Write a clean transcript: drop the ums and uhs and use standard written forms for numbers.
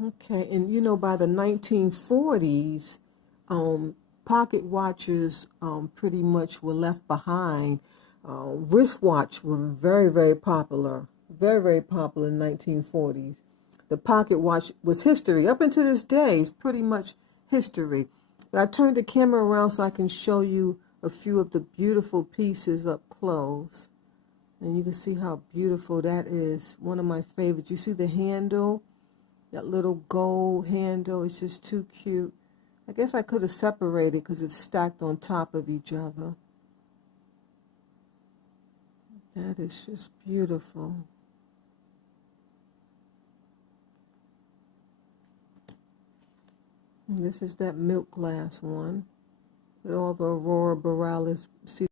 Okay, and you know, by the 1940s, pocket watches pretty much were left behind. Wristwatch were very, very, very popular in the 1940s. The pocket watch was history. Up until this day, it's pretty much history. But I turned the camera around so I can show you a few of the beautiful pieces up close. And you can see how beautiful that is. One of my favorites. You see the handle? That little gold handle is just too cute. I guess I could have separated because it's stacked on top of each other. That is just beautiful. And this is that milk glass one with all the aurora borealis. See